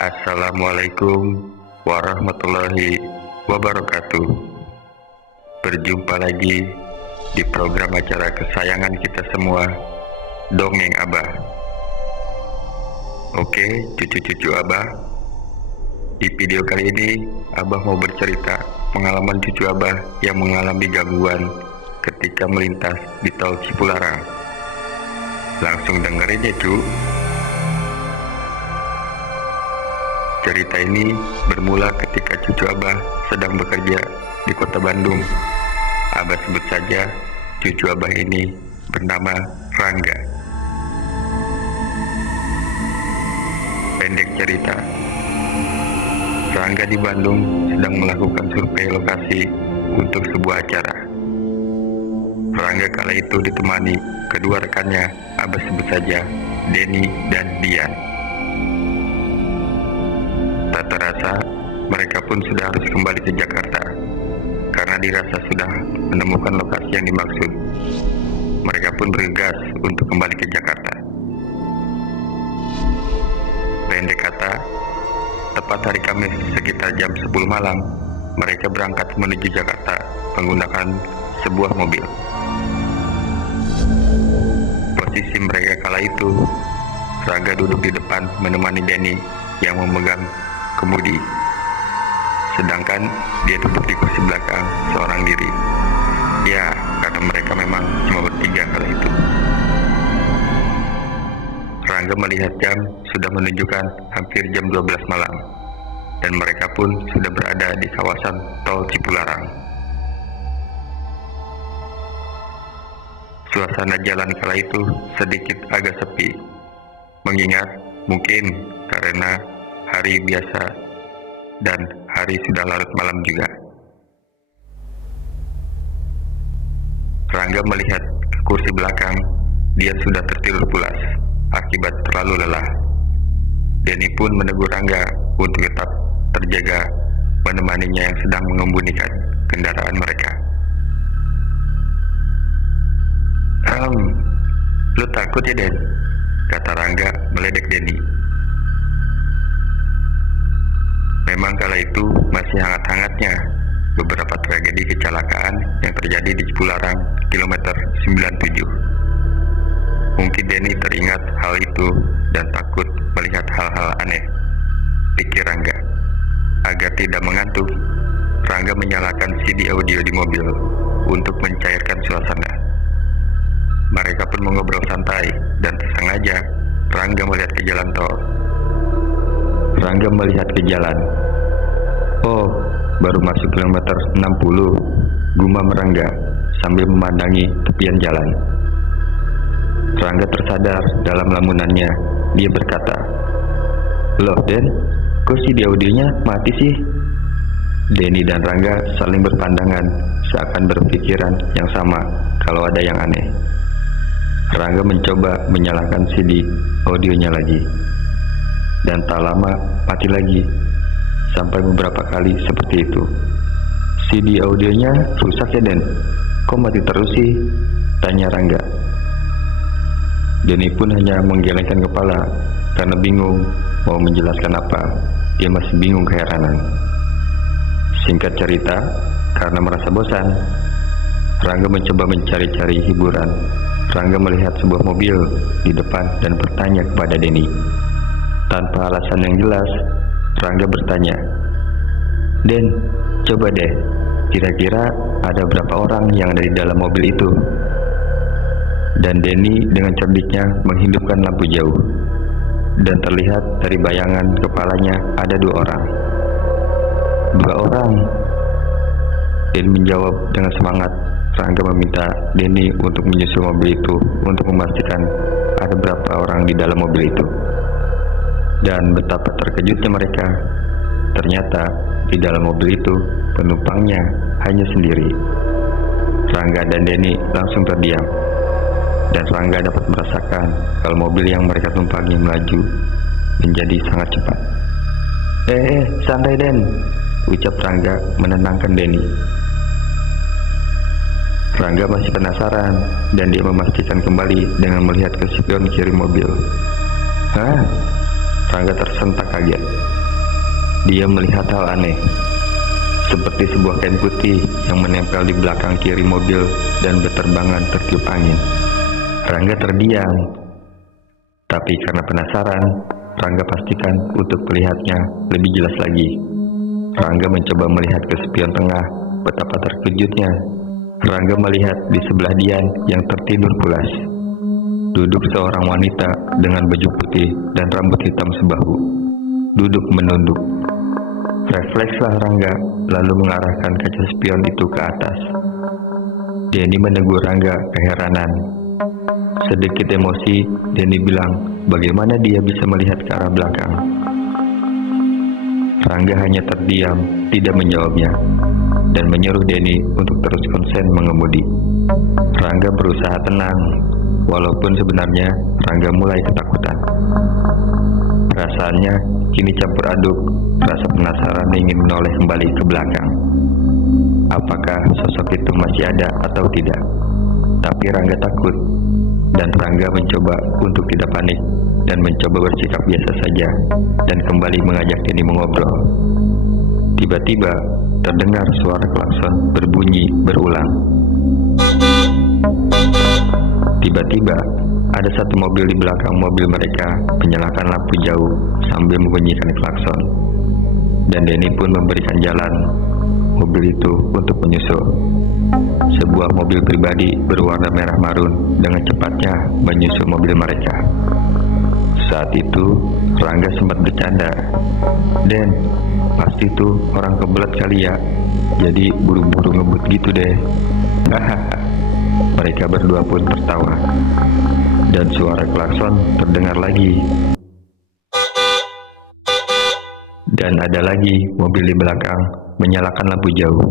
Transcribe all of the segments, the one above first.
Assalamualaikum warahmatullahi wabarakatuh. Berjumpa lagi di program acara kesayangan kita semua, Dongeng Abah. Oke, cucu-cucu Abah, di video kali ini Abah mau bercerita pengalaman cucu Abah yang mengalami gangguan ketika melintas di tol Cipularang. Langsung dengerin ya, cu. Cerita ini bermula ketika cucu Abah sedang bekerja di kota Bandung. Abah sebut saja cucu Abah ini bernama Rangga. Pendek cerita, Rangga di Bandung sedang melakukan survei lokasi untuk sebuah acara. Rangga kala itu ditemani kedua rekannya, Abah sebut saja Denny dan Dian. Tak terasa, mereka pun sudah harus kembali ke Jakarta karena dirasa sudah menemukan lokasi yang dimaksud. Mereka pun bergegas untuk kembali ke Jakarta. Pendek kata, tepat hari Kamis sekitar jam 10 malam, mereka berangkat menuju Jakarta menggunakan sebuah mobil. Posisi mereka kala itu, Rangga duduk di depan menemani Denny yang memegang kemudi, sedangkan dia duduk di kursi belakang seorang diri. Ya, karena mereka memang cuma bertiga kala itu. Rangga melihat jam sudah menunjukkan hampir jam 12 malam, dan mereka pun sudah berada di kawasan tol Cipularang. Suasana jalan kala itu sedikit agak sepi, mengingat mungkin karena hari biasa dan hari sudah larut malam juga. Rangga melihat ke kursi belakang, dia sudah tertidur pulas akibat terlalu lelah. Denny pun menegur Rangga untuk tetap terjaga menemaninya yang sedang mengemudikan kendaraan mereka. Lu takut ya, Den? Kata Rangga meledek Denny. Memang kala itu masih hangat-hangatnya beberapa tragedi kecelakaan yang terjadi di Cipularang kilometer 97. Mungkin Denny teringat hal itu dan takut melihat hal-hal aneh, pikir Rangga. Agar tidak mengantuk, Rangga menyalakan CD audio di mobil untuk mencairkan suasana. Mereka pun mengobrol santai dan sengaja Rangga melihat ke jalan tol. Rangga melihat ke jalan. Oh, baru masuk kilometer 60, gumam Rangga sambil memandangi tepian jalan. Rangga tersadar dalam lamunannya. Dia berkata, "Loh, Den, kok CD audionya mati sih?" Denny dan Rangga saling berpandangan, seakan berpikiran yang sama kalau ada yang aneh. Rangga mencoba menyalakan CD audionya lagi, dan tak lama mati lagi, sampai beberapa kali seperti itu. CD audionya rusak ya, Den? Kok mati terus sih? Tanya Rangga. Denny pun hanya menggelengkan kepala karena bingung mau menjelaskan apa. Dia masih bingung keheranan. Singkat cerita, karena merasa bosan, Rangga mencoba mencari-cari hiburan. Rangga melihat sebuah mobil di depan dan bertanya kepada Denny. Tanpa alasan yang jelas, Rangga bertanya, "Den, coba deh, kira-kira ada berapa orang yang ada di dalam mobil itu?" Dan Denny dengan cerdiknya menghidupkan lampu jauh, dan terlihat dari bayangan kepalanya ada 2 orang. "2 orang?" Den menjawab dengan semangat. Rangga meminta Denny untuk menyusul mobil itu untuk memastikan ada berapa orang di dalam mobil itu. Dan betapa terkejutnya mereka. Ternyata di dalam mobil itu penumpangnya hanya sendiri. Rangga dan Denny langsung terdiam. Dan Rangga dapat merasakan kalau mobil yang mereka tumpangi melaju menjadi sangat cepat. Santai, Den," ucap Rangga menenangkan Denny. Rangga masih penasaran dan dia memastikan kembali dengan melihat ke spion kiri mobil. "Hah? Rangga tersentak kaget. Dia melihat hal aneh, seperti sebuah kain putih yang menempel di belakang kiri mobil dan berterbangan tertiup angin. Rangga terdiam, tapi karena penasaran, Rangga pastikan untuk melihatnya lebih jelas lagi. Rangga mencoba melihat ke spion tengah. Betapa terkejutnya, Rangga melihat di sebelah Dian yang tertidur pulas. Duduk seorang wanita dengan baju putih dan rambut hitam sebahu. Duduk menunduk. Reflekslah Rangga, lalu mengarahkan kaca spion itu ke atas. Denny menegur Rangga keheranan. Sedikit emosi, Denny bilang bagaimana dia bisa melihat ke arah belakang. Rangga hanya terdiam, tidak menjawabnya, dan menyuruh Denny untuk terus konsen mengemudi. Rangga berusaha tenang, walaupun sebenarnya Rangga mulai ketakutan. Perasaannya kini campur aduk, rasa penasaran ingin menoleh kembali ke belakang. Apakah sosok itu masih ada atau tidak? Tapi Rangga takut, dan Rangga mencoba untuk tidak panik dan mencoba bersikap biasa saja dan kembali mengajak Denny mengobrol. Tiba-tiba terdengar suara klakson berbunyi berulang. Tiba-tiba ada satu mobil di belakang mobil mereka menyalakan lampu jauh sambil membunyikan klakson, dan Denny pun memberikan jalan mobil itu untuk menyusul. Sebuah mobil pribadi berwarna merah marun dengan cepatnya menyusul mobil mereka. Saat itu Rangga sempat bercanda, "Den, pasti tuh orang kebelet kali ya, jadi buru-buru ngebut gitu deh." Hahaha. Mereka berdua pun tertawa, dan suara klakson terdengar lagi. Dan ada lagi mobil di belakang menyalakan lampu jauh.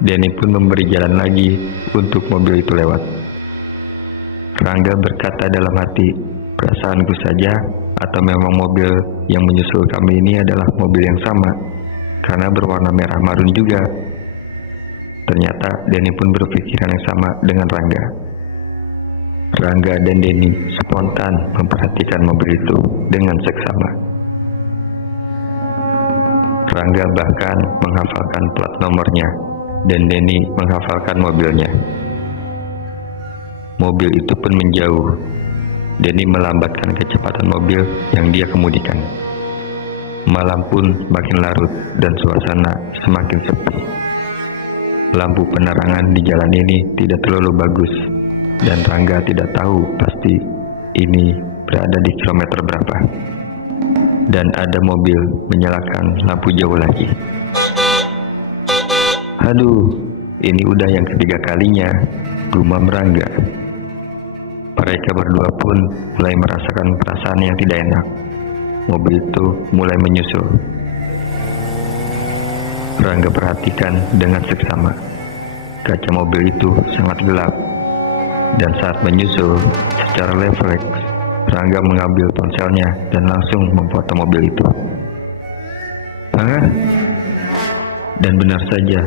Denny pun memberi jalan lagi untuk mobil itu lewat. Rangga berkata dalam hati, perasaanku saja atau memang mobil yang menyusul kami ini adalah mobil yang sama, karena berwarna merah marun juga. Ternyata Denny pun berpikiran yang sama dengan Rangga. Rangga dan Denny spontan memperhatikan mobil itu dengan seksama. Rangga bahkan menghafalkan plat nomornya, dan Denny menghafalkan mobilnya. Mobil itu pun menjauh. Denny melambatkan kecepatan mobil yang dia kemudikan. Malam pun makin larut dan suasana semakin sepi. Lampu penerangan di jalan ini tidak terlalu bagus, dan Rangga tidak tahu pasti ini berada di kilometer berapa. Dan ada mobil menyalakan lampu jauh lagi. "Aduh, ini udah yang ketiga kalinya," gumam Rangga. Mereka berdua pun mulai merasakan perasaan yang tidak enak. Mobil itu mulai menyusul. Rangga perhatikan dengan seksama. Kaca mobil itu sangat gelap, dan saat menyusul, secara refleks, Rangga mengambil ponselnya dan langsung memfoto mobil itu. "Hah?" Dan benar saja,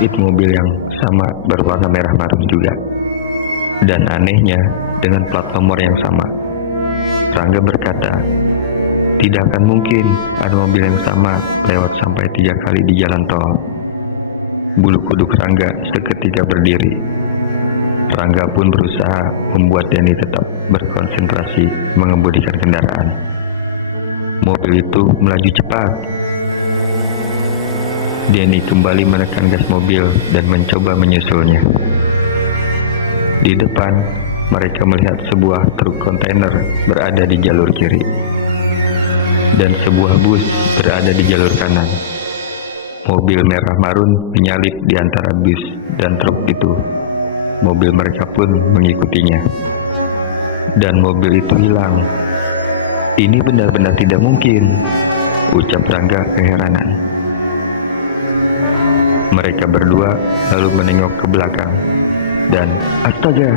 itu mobil yang sama berwarna merah marun juga. Dan anehnya, dengan plat nomor yang sama. Rangga berkata, tidak akan mungkin ada mobil yang sama lewat sampai 3 kali di jalan tol. Bulu kuduk Rangga seketika berdiri. Rangga pun berusaha membuat Denny tetap berkonsentrasi mengemudikan kendaraan. Mobil itu melaju cepat. Denny kembali menekan gas mobil dan mencoba menyusulnya. Di depan, mereka melihat sebuah truk kontainer berada di jalur kiri, dan sebuah bus berada di jalur kanan. Mobil merah marun menyalip di antara bus dan truk itu. Mobil mereka pun mengikutinya, dan mobil itu hilang. "Ini benar-benar tidak mungkin," ucap Rangga keheranan. Mereka berdua lalu menengok ke belakang, dan astaga,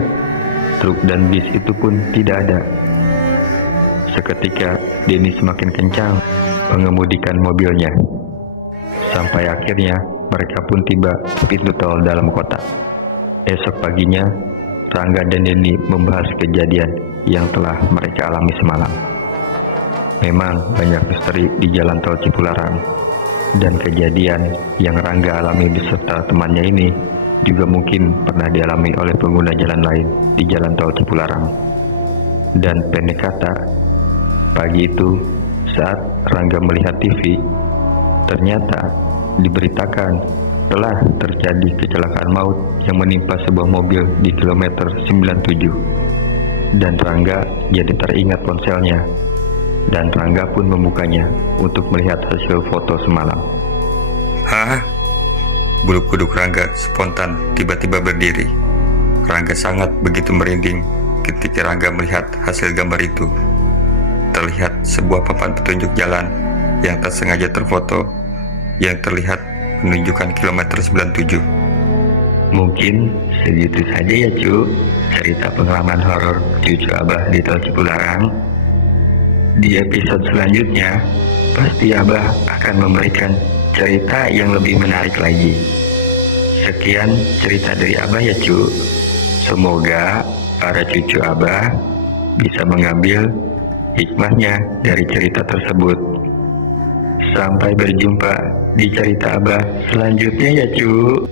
truk dan bis itu pun tidak ada. Seketika Denny semakin kencang mengemudikan mobilnya, sampai akhirnya mereka pun tiba di pintu tol dalam kota. Esok paginya, Rangga dan Denny membahas kejadian yang telah mereka alami semalam. Memang banyak misteri di jalan tol Cipularang, dan kejadian yang Rangga alami beserta temannya ini juga mungkin pernah dialami oleh pengguna jalan lain di jalan tol Cipularang. Dan pendek kata, pagi itu saat Rangga melihat TV, ternyata diberitakan telah terjadi kecelakaan maut yang menimpa sebuah mobil di kilometer 97. Dan Rangga jadi teringat ponselnya. Dan Rangga pun membukanya untuk melihat hasil foto semalam. Hah? Bulu kuduk Rangga spontan tiba-tiba berdiri. Rangga sangat begitu merinding ketika Rangga melihat hasil gambar itu. Terlihat sebuah papan petunjuk jalan yang tak sengaja terfoto yang terlihat menunjukkan kilometer 97. Mungkin segitu saja ya cu, cerita pengalaman horor cucu Abah di tol Cipularang. Di episode selanjutnya, pasti Abah akan memberikan cerita yang lebih menarik lagi. Sekian cerita dari Abah ya cu. Semoga para cucu Abah bisa mengambil hikmahnya dari cerita tersebut. Sampai berjumpa di cerita Abah selanjutnya ya cu.